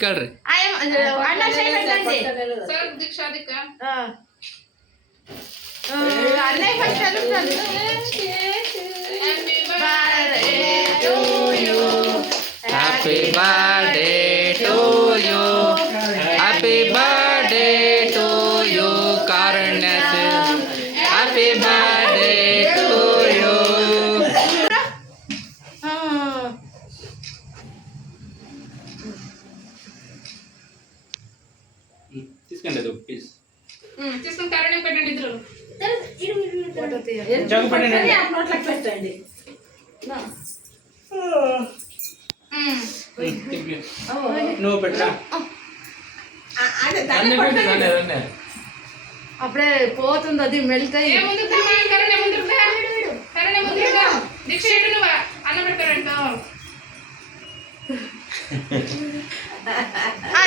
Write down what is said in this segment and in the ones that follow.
curry అన్న చేయి పెట్టండి सर दीक्षा दिक्का అన్నయ్య ఫస్ట్ చదువుతాను happy happy birthday to you happy birthday to you కారుణ్యస్ హ్యాపీ బర్త్డే టు యూ తీసుకోండి అది ప్లీజ్ తీసుకుని కరణం పెట్టండి ఇద్దరు జగ్గు పెట్టండి నోట్లకు పెట్టండి నువ్వు పెట్టా అప్పుడే పోతుంది అది మెల్ట్ అయ్యి ముందు కరణం ముందు కరణం ముందు దీక్ష ఇటు నువ్వు అన్న పెట్టారంట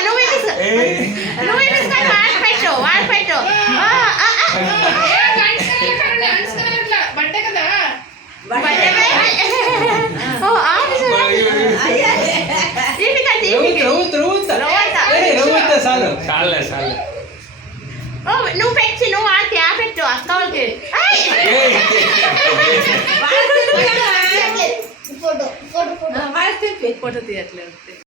నువ్వు వాడు పెట్టు బట్టే కదా నువ్వు పెట్టి నువ్వు వాళ్ళకి ఆ పెట్టు అక్క వాళ్ళకి ఫోటో తీయట్లేదు